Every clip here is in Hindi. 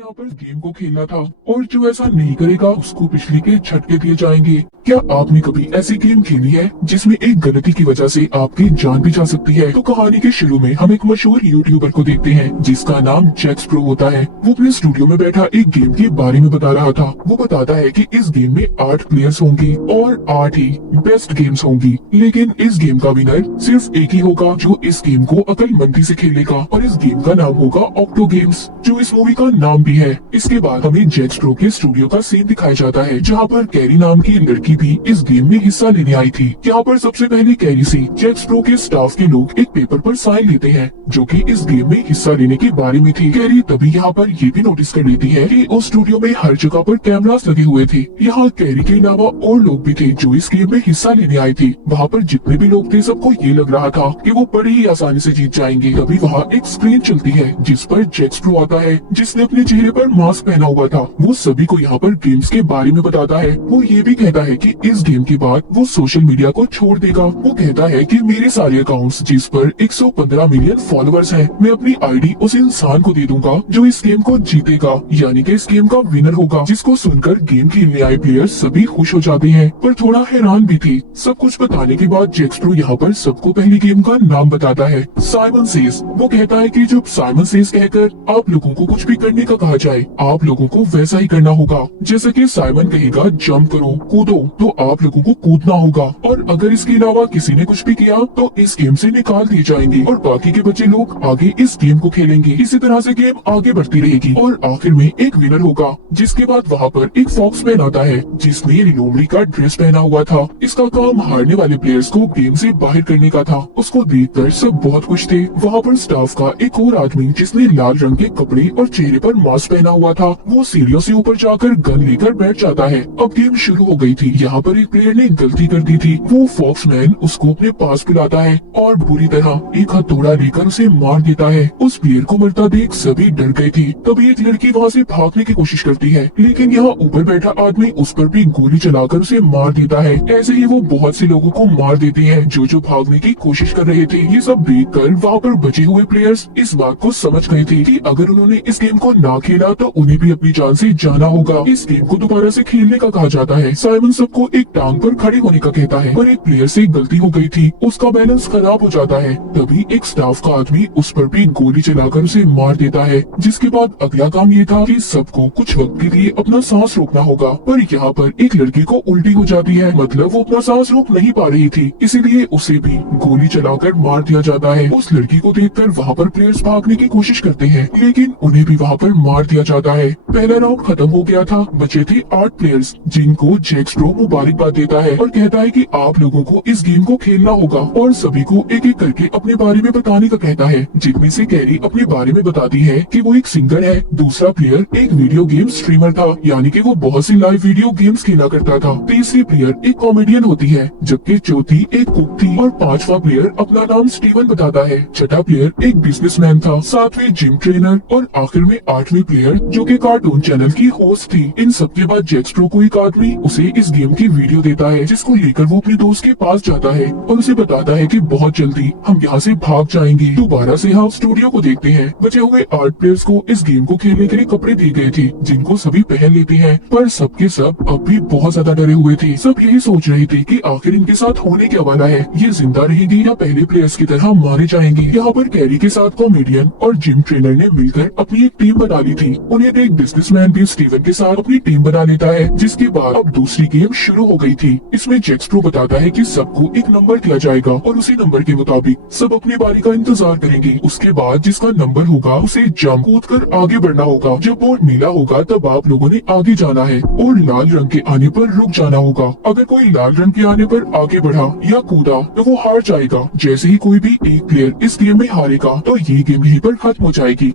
यहाँ पर गेम को खेलना था और जो ऐसा नहीं करेगा उसको बिजली के झटके दिए जाएंगे। क्या आपने कभी ऐसी गेम खेली है जिसमें एक गलती की वजह से आपकी जान भी जा सकती है? तो कहानी के शुरू में हम एक मशहूर यूट्यूबर को देखते हैं जिसका नाम जैक्स प्रो होता है। वो अपने स्टूडियो में बैठा एक गेम के बारे में बता रहा था। वो बताता है कि इस गेम में 8 प्लेयर्स होंगे और 8 ही बेस्ट गेम्स होंगी, लेकिन इस गेम का विनर सिर्फ एक ही होगा जो इस गेम को अक्लमंदी से खेलेगा और इस गेम का नाम होगा ऑक्टो गेम्स, जो इस मूवी का नाम भी है। इसके बाद हमें जैक्स प्रो के स्टूडियो का सीन दिखाया जाता है जहाँ पर कैरी नाम की लड़की भी इस गेम में हिस्सा लेने आई थी। यहाँ पर सबसे पहले कैरी से जैक्स प्रो के स्टाफ के लोग एक पेपर पर साइन लेते हैं जो कि इस गेम में हिस्सा लेने के बारे में थी। कैरी तभी यहाँ पर ये भी नोटिस कर लेती है कि उस स्टूडियो में हर जगह पर कैमरास लगे हुए थे। यहाँ कैरी के अलावा और लोग भी थे जो इस गेम में हिस्सा लेने आए थे। वहाँ पर जितने भी लोग थे सबको ये लग रहा था कि वो बड़ी ही आसानी से जीत जाएंगे। तभी वहाँ एक स्क्रीन चलती है जिस पर जैक्स प्रो आता है जिसने अपने चेहरे पर मास्क पहना हुआ था। वो सभी को यहाँ पर गेम्स के बारे में बताता है। वो ये भी कहता है कि इस गेम के बाद वो सोशल मीडिया को छोड़ देगा। वो कहता है कि मेरे सारे अकाउंट्स जिस पर 115 मिलियन फॉलोअर्स हैं, मैं अपनी आईडी उस इंसान को दे दूंगा जो इस गेम को जीतेगा, यानी कि इस गेम का विनर होगा। जिसको सुनकर गेम खेलने आए प्लेयर्स सभी खुश हो जाते हैं पर थोड़ा हैरान भी थे। सब कुछ बताने के बाद जैक्स प्रो यहाँ पर सबको पहली गेम का नाम बताता है, साइमन सेज। वो कहता है कि जब साइमन सेज कहकर आप लोगों को कुछ भी करने का कहा जाए, आप लोगों को वैसा ही करना होगा। जैसे कि साइमन कहेगा जंप करो, कूदो, तो आप लोगों को कूदना होगा और अगर इसके अलावा किसी ने कुछ भी किया तो इस गेम से निकाल दिए जाएंगे और बाकी के बच्चे लोग आगे इस गेम को खेलेंगे। इसी तरह से गेम आगे बढ़ती रहेगी और आखिर में एक विनर होगा। जिसके बाद वहाँ पर एक फॉक्समैन आता है जिसने लोमड़ी का ड्रेस पहना हुआ था। इसका काम हारने वाले प्लेयर्स को गेम से बाहर करने का था। उसको देखकर सब बहुत खुश थे। वहाँ पर स्टाफ का एक और आदमी जिसने लाल रंग के कपड़े और चेहरे पर मास्क पहना हुआ था, वो सीढ़ियों से ऊपर जाकर गन लेकर बैठ जाता है। अब गेम शुरू हो गई थी। यहाँ पर एक प्लेयर ने गलती कर दी थी। वो फॉक्समैन उसको अपने पास बुलाता है और बुरी तरह एक हथौड़ा लेकर उसे मार देता है। उस प्लेयर को मरता देख सभी डर गए थे। तभी एक लड़की वहाँ से भागने की कोशिश करती है, लेकिन यहाँ ऊपर बैठा आदमी उस पर भी गोली चलाकर उसे मार देता है। ऐसे ही वो बहुत से लोगों को मार देते हैं जो भागने की कोशिश कर रहे थे। ये सब देखकर वहाँ पर बचे हुए प्लेयर्स इस बात को समझ गए थे कि अगर उन्होंने इस गेम को ना खेला तो उन्हें भी अपनी जान से जाना होगा। इस गेम को दोबारा से खेलने का कहा जाता है। साइमन सबको एक टांग पर खड़े होने का कहता है पर एक प्लेयर से गलती हो गई थी, उसका बैलेंस खराब हो जाता है। तभी एक स्टाफ का आदमी उस पर भी गोली चलाकर उसे मार देता है। जिसके बाद अगला काम ये था कि सबको कुछ वक्त के लिए अपना सांस रोकना होगा। पर यहाँ पर एक लड़की को उल्टी हो जाती है, मतलब वो अपना सांस रोक नहीं पा रही थी, इसीलिए उसे भी गोली चलाकर मार दिया जाता है। उस लड़की को देखकर वहाँ पर प्लेयर्स भागने की कोशिश करते हैं, लेकिन उन्हें भी वहाँ पर मार दिया जाता है। पहला राउंड खत्म हो गया था। बचे थे 8 प्लेयर्स जिनको जैक्स प्रो मुबारकबाद देता है और कहता है कि आप लोगों को इस गेम को खेलना होगा और सभी को एक एक करके अपने बारे में बताने का कहता है। जिनमें से कैरी अपने बारे में बताती है कि वो एक सिंगर है, दूसरा प्लेयर एक वीडियो गेम स्ट्रीमर था, यानी कि वो बहुत सी लाइव वीडियो गेम्स खेला करता था, तीसरी प्लेयर एक कॉमेडियन होती है, जबकि चौथी एक कुक थी और पांचवा प्लेयर अपना नाम स्टीवन बताता है, छठा प्लेयर एक बिजनेसमैन था, सातवें जिम ट्रेनर और आखिर में 8वीं प्लेयर जो कि कार्टून चैनल की होस्ट थी। इन सबके बाद जैक्स प्रो को एक आदमी उसे इस गेम की वीडियो देता है जिसको लेकर वो अपने दोस्त के पास जाता है और उसे बताता है कि बहुत जल्दी हम यहाँ से भाग जाएंगे। दोबारा से हम स्टूडियो को देखते हैं। बचे हुए 8 प्लेयर्स को इस गेम को खेलने के लिए कपड़े दिए गए थे जिनको सभी पहन लेते हैं, पर सबके सब अब भी बहुत ज्यादा डरे हुए थे। सब यही सोच रहे थे कि आखिर इनके साथ होने क्या वाला है, ये जिंदा रहेंगे या पहले प्लेयर्स की तरह मारे जाएंगे। यहाँ पर कैरी के साथ कॉमेडियन और जिम ट्रेनर ने मिलकर अपनी एक टीम बना ली थी। उन्हें एक बिजनेसमैन भी स्टीवन के साथ अपनी टीम बना लेता है। जिसके बाद अब दूसरी गेम शुरू हो गई थी। इसमें जैक्स प्रो बताता है कि सबको एक नंबर दिया जाएगा और उसी नंबर के मुताबिक सब अपनी बारी का इंतजार करेंगे। उसके बाद जिसका नंबर होगा उसे जंप कूद कर आगे बढ़ना होगा। जब बोर्ड नीला होगा तब आप लोगों ने आगे जाना है और लाल रंग के आने पर रुक जाना होगा। अगर कोई लाल रंग के आने पर आगे बढ़ा या कूदा तो वो हार जाएगा। जैसे ही कोई भी एक प्लेयर इस गेम में हारेगा तो ये गेम यहीं पर खत्म हो जाएगी।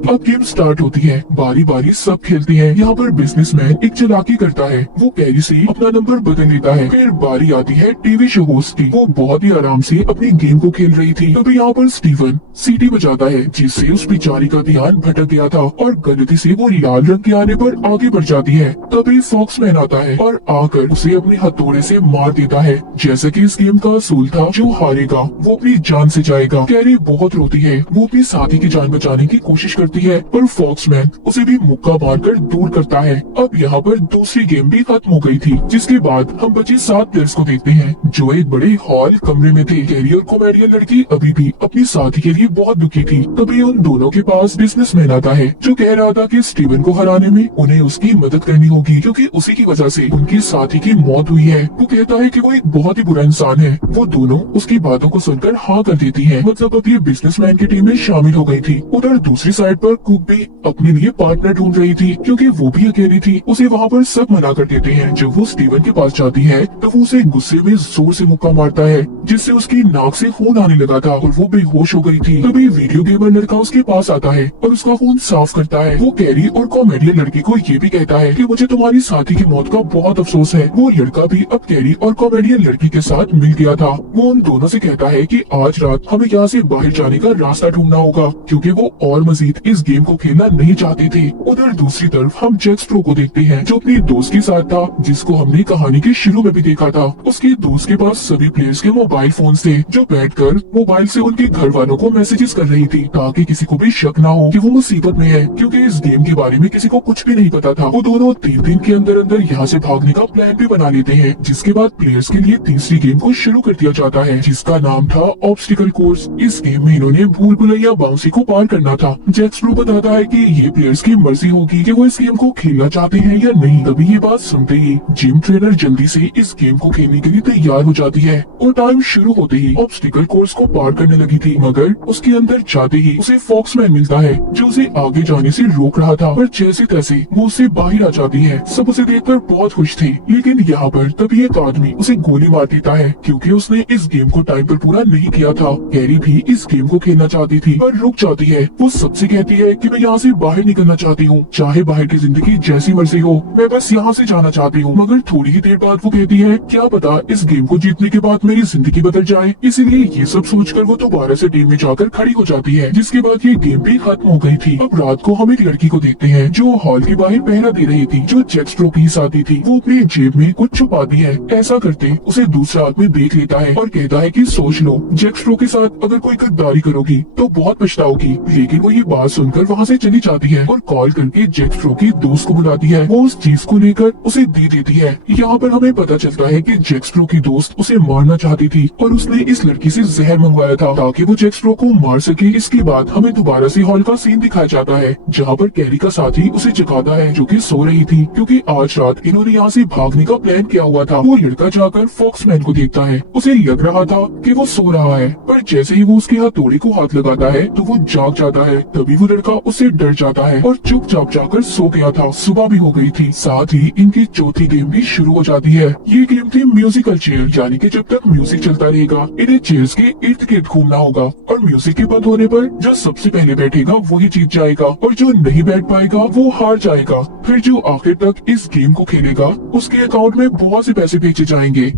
अब गेम स्टार्ट होती है। बारी बारी सब खेलते हैं। यहाँ पर बिजनेसमैन एक चालाकी करता है, वो कैरी से अपना नंबर बदल लेता है। फिर बारी आती है टीवी शो होस्ट की। वो बहुत ही आराम से अपनी गेम को खेल रही थी। तभी यहाँ पर स्टीवन सीटी बजाता है जिससे उस बेचारी का ध्यान भटक गया था और गलती से वो लाल रंग के आने पर आगे बढ़ जाती है। तभी फॉक्समैन आता है और आकर उसे अपने हथौड़े से मार देता है। जैसे कि इस गेम का असूल था, जो हारेगा वो अपनी जान से जाएगा। कैरी बहुत रोती है। वो अपनी साथी की जान बचाने की कोशिश करती जाती है पर फॉक्समैन उसे भी मुक्का मारकर दूर करता है। अब यहाँ पर दूसरी गेम भी खत्म हो गई थी, जिसके बाद हम बचे 7 प्लेयर्स को देखते हैं जो एक बड़े हॉल कमरे में थे। कैरी और कॉमेडियन लड़की अभी भी अपनी साथी के लिए बहुत दुखी थी। तभी उन दोनों के पास बिजनेसमैन आता है जो कह रहा था कि स्टीवन को हराने में उन्हें उसकी मदद करनी होगी क्योंकि उसी की वजह से उनकी साथी की मौत हुई है। वो कहता है कि वो एक बहुत ही बुरा इंसान है। वो दोनों उसकी बातों को सुनकर हाँ कर देती है। मतलब अब ये बिजनेसमैन की टीम में शामिल हो गई थी। उधर दूसरी साइड पर कुक भी अपने लिए पार्टनर ढूंढ रही थी क्योंकि वो भी अकेली थी। उसे वहाँ पर सब मना कर देते हैं। जब वो स्टीवन के पास जाती है तो वो उसे गुस्से में जोर से मुक्का मारता है जिससे उसकी नाक से खून आने लगा था और वो बेहोश हो गई थी। तभी वीडियो गेमर लड़का उसके पास आता है और उसका खून साफ करता है। वो कैरी और कॉमेडियन लड़की को ये भी कहता है कि मुझे तुम्हारी साथी की मौत का बहुत अफसोस है। वो लड़का भी अब कैरी और कॉमेडियन लड़की के साथ मिल गया था। वो उन दोनों से कहता है कि आज रात हमें यहाँ से बाहर जाने का रास्ता ढूंढना होगा क्योंकि वो और मजीद इस गेम को खेलना नहीं चाहते थे। उधर दूसरी तरफ हम जैक स्प्रो को देखते हैं जो अपने दोस्त के साथ था जिसको हमने कहानी के शुरू में भी देखा था। उसके दोस्त के पास सभी प्लेयर्स के मोबाइल फोन थे जो बैठकर मोबाइल से उनके घर वालों को मैसेजेस कर रही थी ताकि किसी को भी शक ना हो कि वो मुसीबत में है क्योंकि इस गेम के बारे में किसी को कुछ भी नहीं पता था। वो दोनों 3 दिन के अंदर अंदर यहाँ से भागने का प्लान भी बना लेते हैं जिसके बाद प्लेयर्स के लिए तीसरी गेम को शुरू कर दिया जाता है जिसका नाम था ऑब्स्टिकल कोर्स। इस गेम में इन्होंने भूल भुलैया बाउंसी को पार करना था। जैक स्प्रो बताता है कि ये प्लेयर्स की मर्जी होगी कि वो इस गेम को खेलना चाहते हैं या नहीं। तभी ये बात सुनते ही जिम ट्रेनर जल्दी से इस गेम को खेलने के लिए तैयार हो जाती है और टाइम शुरू होते ही ऑब्स्टिकल कोर्स को पार करने लगी थी मगर उसके अंदर जाते ही उसे फॉक्समैन मिलता है जो उसे आगे जाने से रोक रहा था। पर जैसे तैसे वो उससे बाहर आ जाती है। सब उसे देखकर बहुत खुश थे लेकिन यहाँ पर तभी एक आदमी उसे गोली मार देता है क्योंकि उसने इस गेम को टाइम पर पूरा नहीं किया था। कैरी भी इस गेम को खेलना चाहती थी पर रुक जाती है। वो सबसे कहती है कि मैं यहाँ से बाहर निकलना चाहती हूँ, चाहे बाहर की जिंदगी जैसी मर्जी हो, मैं बस यहाँ से जाना चाहती हूँ। मगर थोड़ी ही देर बाद वो कहती है क्या पता इस गेम को जीतने के बाद मेरी जिंदगी बदल जाए। इसीलिए ये सब सोचकर वो दोबारा से टीम में जाकर खड़ी हो जाती है जिसके बाद ये गेम भी खत्म हो गई थी। अब रात को हम एक लड़की को देखते हैं जो हॉल के बाहर पहरा दे रही थी जो जैक स्प्रो की साथी थी। वो अपनी जेब में कुछ छुपाती है। ऐसा करते उसे दूसरा आदमी देख लेता है और कहता है कि सोच लो जैक स्प्रो के साथ अगर कोई गद्दारी करोगी तो बहुत पछताओगी। लेकिन वो ये बात सुनकर वहाँ से चली जाती है और कॉल करके जैक स्प्रो के दोस्त को बुलाती है। वो उस चीज को लेकर उसे दे देती है। यहाँ पर हमें पता चलता है कि जैक स्प्रो की दोस्त उसे मारना चाहती थी और उसने इस लड़की से जहर मंगवाया था ताकि वो जैक स्प्रो को मार सके। इसके बाद हमें दोबारा से हॉल का सीन दिखाया जाता है जहाँ पर कैरी का साथी उसे जगाता है जो कि सो रही थी क्योंकि आज रात इन्होंने यहाँ से भागने का प्लान किया हुआ था। वो लड़का जाकर फॉक्समैन को देखता है। उसे लग रहा था कि वो सो रहा है पर जैसे ही वो उसके हथौड़े को हाथ लगाता है तो वो जाग जाता है। तभी वो लड़का उससे डर जाता है और चुपचाप जाकर सो गया था। सुबह भी हो गई थी। साथ ही इनकी चौथी गेम भी शुरू हो जाती है। ये गेम थी म्यूजिकल चेयर यानी कि जब तक म्यूजिक चलता रहेगा इन्हें चेयर्स के इर्द गिर्द घूमना होगा और म्यूजिक के बंद होने पर जो सबसे पहले बैठेगा वही जीत जाएगा और जो नहीं बैठ पाएगा वो हार जाएगा। फिर जो आखिर तक इस गेम को खेलेगा उसके अकाउंट में बहुत से पैसे भेजे जाएंगे।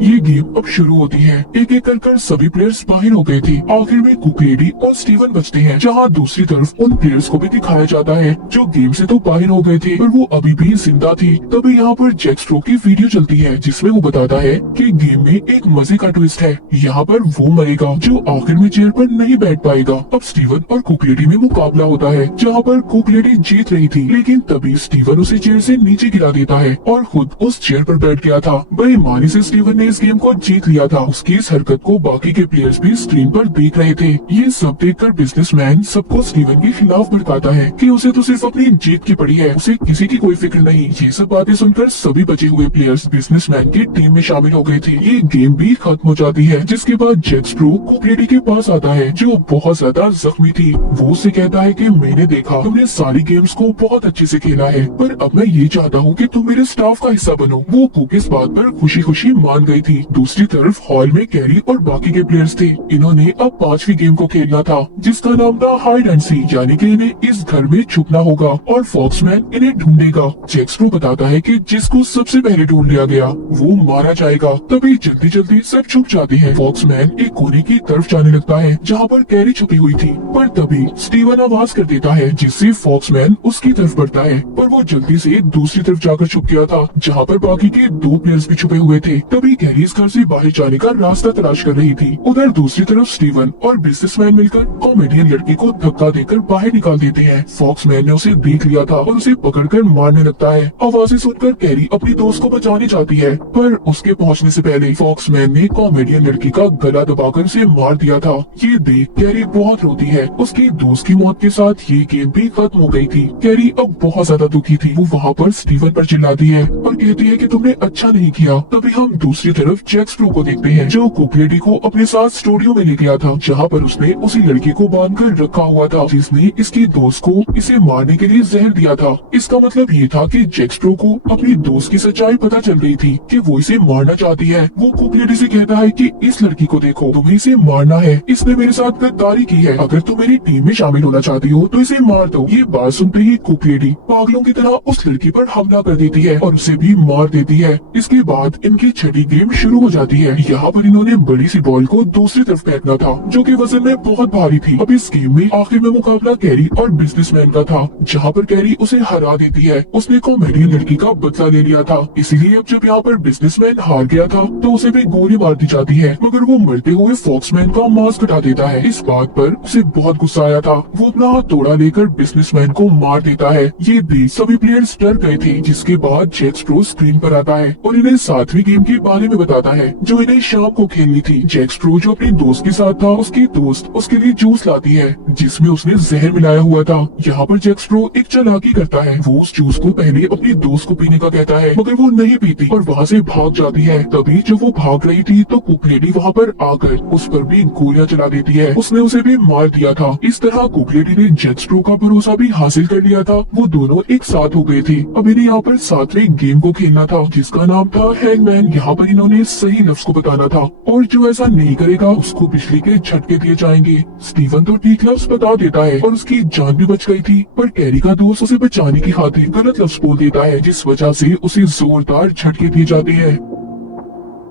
ये गेम अब शुरू होती है। एक एक कर सभी प्लेयर्स बाहर हो गए थे। आखिर में कुक लेडी और स्टीवन बचते हैं जहाँ दूसरी तरफ उन प्लेयर्स को भी दिखाया जाता है जो गेम से तो बाहर हो गए थे पर वो अभी भी जिंदा थी। तभी यहाँ पर जैक स्प्रो की वीडियो चलती है जिसमें वो बताता है कि गेम में एक मजे का ट्विस्ट है। यहाँ पर वो मरेगा जो आखिर में चेयर पर नहीं बैठ पाएगा। अब स्टीवन और कुक लेडी में मुकाबला होता है जहाँ पर कुक लेडी जीत रही थी लेकिन तभी स्टीवन उसे चेयर से नीचे गिरा देता है और खुद उस चेयर पर बैठ गया था। बेईमानी से स्टीवन ने इस गेम को जीत लिया था। उसकी इस हरकत को बाकी के प्लेयर्स भी स्क्रीन पर देख रहे थे। ये सब देखकर बिजनेसमैन सबको स्टीवन के खिलाफ भड़काता है कि उसे तो सिर्फ अपनी जीत की पड़ी है, उसे किसी की कोई फिक्र नहीं। ये सब बातें सुनकर सभी बचे हुए प्लेयर्स बिजनेसमैन की टीम में शामिल हो गए थे। ये गेम भी खत्म हो जाती है जिसके बाद जैक स्प्रो कुक लेडी के पास आता है जो बहुत ज्यादा जख्मी थी। वो उससे कहता है कि मैंने देखा तुमने सारी गेम्स को बहुत अच्छे से खेला है पर अब मैं ये चाहता हूँ कि तुम मेरे स्टाफ का हिस्सा बनो। वो कुक इस बात पर खुशी खुशी मान गई थी। दूसरी तरफ हॉल में कैरी और बाकी के प्लेयर्स थे। इन्होंने अब 5वीं गेम को खेलना था जिसका नाम था हाइड एंड सीक यानी कि इन्हें इस घर में छुपना होगा और फॉक्समैन इन्हें ढूंढेगा। जैक स्प्रो बताता है कि जिसको सबसे पहले ढूंढ लिया गया वो मारा जाएगा। तभी जल्दी जल्दी सब छुप जाते हैं। फॉक्समैन एक कोने की तरफ जाने लगता है जहाँ पर कैरी छुपी हुई थी पर तभी स्टीवन आवाज कर देता है जिससे फॉक्समैन उसकी तरफ बढ़ता है पर वो जल्दी से दूसरी तरफ जाकर छुप गया था जहाँ पर बाकी के 2 प्लेयर्स भी छुपे हुए थे। तभी कैरी इस घर से बाहर जाने का रास्ता तलाश कर रही थी। उधर दूसरी तरफ स्टीवन और बिजनेसमैन मिलकर कॉमेडियन लड़की को धक्का देकर बाहर निकाल देते हैं। फॉक्समैन ने उसे देख लिया था और उसे पकड़कर मारने लगता है। आवाजें सुनकर कैरी अपनी दोस्त को बचाने जाती है, पर उसके पहुंचने से पहले फॉक्समैन ने कॉमेडियन लड़की का गला दबाकर उसे मार दिया था। ये देख कैरी बहुत रोती है। उसकी दोस्त की मौत के साथ ये गेम भी खत्म हो गई थी। कैरी अब बहुत ज्यादा दुखी थी। वो वहाँ पर स्टीवन पर चिल्लाती है और कहती है कि तुमने अच्छा नहीं किया। तभी हम दूसरी तरफ जैक स्प्रो को देखते हैं, जो कुक लेडी को अपने साथ स्टूडियो में ले गया था, जहाँ पर उसने उसी लड़की को बांध कर रखा हुआ था जिसने इसकी दोस्त को इसे मारने के लिए जहर दिया था। इसका मतलब ये था कि जैक स्प्रो को अपनी दोस्त की सच्चाई पता चल गई थी कि वो इसे मारना चाहती है। वो कुक लेडी से कहता है कि इस लड़की को देखो, तुम्हें इसे मारना है, इसने मेरे साथ गद्दारी की है। अगर तुम मेरी टीम में शामिल होना चाहती हो तो इसे मार दो। ये बात सुनते ही कुक लेडी पागलों की तरह उस लड़की पर हमला कर देती है और उसे भी मार देती है। इसके बाद इनकी छठी गेम शुरू हो जाती है। यहाँ पर इन्होंने बड़ी सी बॉल को दूसरी तरफ फेंकना था, जो कि वजन में बहुत भारी थी। अब इस गेम में आखिर में मुकाबला कैरी और बिजनेसमैन का था, जहाँ पर कैरी उसे हरा देती है। उसने कॉमेडियन लड़की का बदला ले लिया था, इसीलिए अब जब यहाँ पर बिजनेसमैन हार गया था तो उसे भी गोली मार दी जाती है, मगर वो मरते हुए फॉक्समैन का मास्क हटा देता है। इस बात पर उसे बहुत गुस्सा आया था। वो अपना हाथ तोड़ा लेकर बिजनेसमैन को मार देता है। ये देख सभी प्लेयर्स डर गए थे, जिसके बाद जैक स्प्रो स्क्रीन पर आता है और इन्हें 7वीं गेम के बारे में बताता है, जो इन्हें शाम को खेलनी थी। जैक स्प्रो जो अपने दोस्त के साथ था, उसकी दोस्त उसके लिए जूस लाती है जिसमें उसने जहर मिलाया हुआ था। यहाँ पर जैक स्प्रो एक चालाकी करता है। वो उस जूस को पहले अपनी दोस्त को पीने का कहता है, मगर वो नहीं पीती और वहाँ से भाग जाती है। तभी जब वो भाग रही थी तो कुक लेडी वहाँ पर आकर उस पर भी गोलियां चला देती है। उसने उसे भी मार दिया था। इस तरह कुक लेडी ने जैक स्प्रो का भरोसा भी हासिल कर लिया था। वो दोनों एक साथ हो गए थे। अब इन्हें यहाँ पर 7वीं गेम को खेलना था, जिसका नाम था हैंगमैन। यहाँ पर इन्होंने सही लफ्ज को बताना था और जो ऐसा नहीं करेगा उसको बिजली के झटके दिए जाएंगे। स्टीवन तो ठीक लफ्ज बता देता है और उसकी जान भी बच गई थी, पर कैरी का दोस्त उसे बचाने की खातिर गलत लफ्ज बोल देता है, जिस वजह से उसे जोरदार झटके दिए जाते हैं।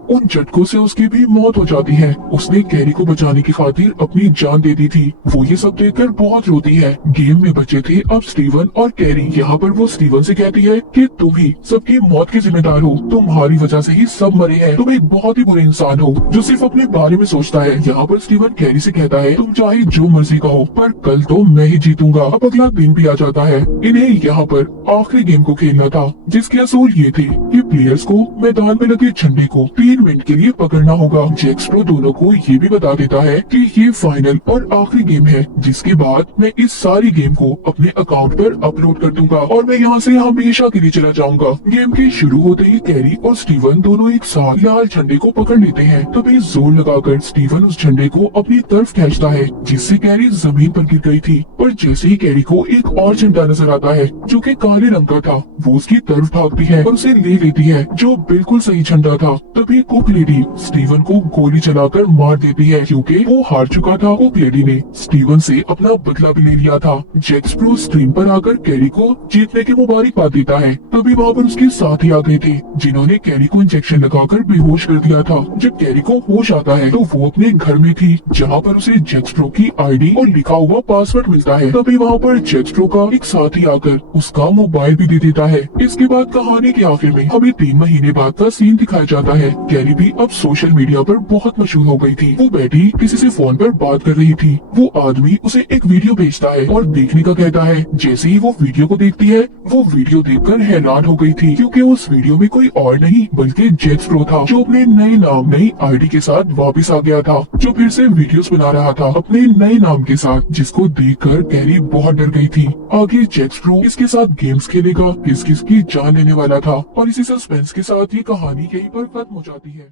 उन झटकों से उसकी भी मौत हो जाती है। उसने कैरी को बचाने की खातिर अपनी जान दे दी थी। वो ये सब देखकर बहुत रोती है। गेम में बचे थे अब स्टीवन और कैरी। यहाँ पर वो स्टीवन से कहती है कि तुम ही सबकी मौत के जिम्मेदार हो, तुम्हारी वजह से ही सब मरे हैं, तुम एक बहुत ही बुरे इंसान हो जो सिर्फ अपने बारे में सोचता है। यहाँ पर स्टीवन कैरी से कहता है, तुम चाहे जो मर्जी कहो, पर कल तो मैं ही जीतूंगा। अब अगला दिन भी आ जाता है। इन्हें यहाँ पर आखिरी गेम को खेलना था, जिसके असूल ये थे कि प्लेयर्स को मैदान में लगे झंडे को 3 मिनट के लिए पकड़ना होगा। जैक स्प्रो दोनों को ये भी बता देता है कि ये फाइनल और आखिरी गेम है, जिसके बाद मैं इस सारी गेम को अपने अकाउंट पर अपलोड कर दूंगा और मैं यहाँ से हमेशा के लिए चला जाऊंगा। गेम के शुरू होते ही कैरी और स्टीवन दोनों एक साथ लाल झंडे को पकड़ लेते हैं। तभी जोर लगाकर स्टीवन उस झंडे को अपनी तरफ खींचता है, जिससे कैरी जमीन पर गिर गई थी। पर जैसे ही कैरी को एक और झंडा नजर आता है जो कि काले रंग का था, वो उसकी तरफ भागती है और उसे ले लेती है, जो बिल्कुल सही झंडा था। तभी कुक लेडी स्टीवन को गोली चलाकर मार देती है, क्योंकि वो हार चुका था। कुक लेडी ने स्टीवन से अपना बदला भी ले लिया था। जैक स्प्रो स्क्रीन पर आकर कैरी को जीतने की मुबारकबाद देता है। तभी वहाँ पर उसके साथी आ गए थे, जिन्होंने कैरी को इंजेक्शन लगाकर बेहोश कर दिया था। जब कैरी को होश आता है तो वो अपने घर में थी, जहाँ पर उसे जैक स्प्रो की आईडी और लिखा हुआ पासवर्ड मिलता है। तभी वहाँ पर जैक स्प्रो का एक साथी आकर उसका मोबाइल भी दे देता है। इसके बाद कहानी के आखिर में हमें 3 महीने बाद का सीन दिखाया जाता है। कैरी भी अब सोशल मीडिया पर बहुत मशहूर हो गई थी। वो बैठी किसी से फोन पर बात कर रही थी। वो आदमी उसे एक वीडियो भेजता है और देखने का कहता है। जैसे ही वो वीडियो को देखती है, वो वीडियो देखकर हैरान हो गई थी, क्योंकि उस वीडियो में कोई और नहीं बल्कि जैक स्प्रो था, जो अपने नए नाम नई आईडी के साथ वापस आ गया था, जो फिर से वीडियोस बना रहा था अपने नए नाम के साथ, जिसको देखकर कैरी बहुत डर गई थी। आगे जैक स्प्रो किसके साथ गेम्स खेलेगा, किस किस की जान लेने वाला था, और इसी सस्पेंस के साथ ये कहानी यहीं पर खत्म हो जाती है।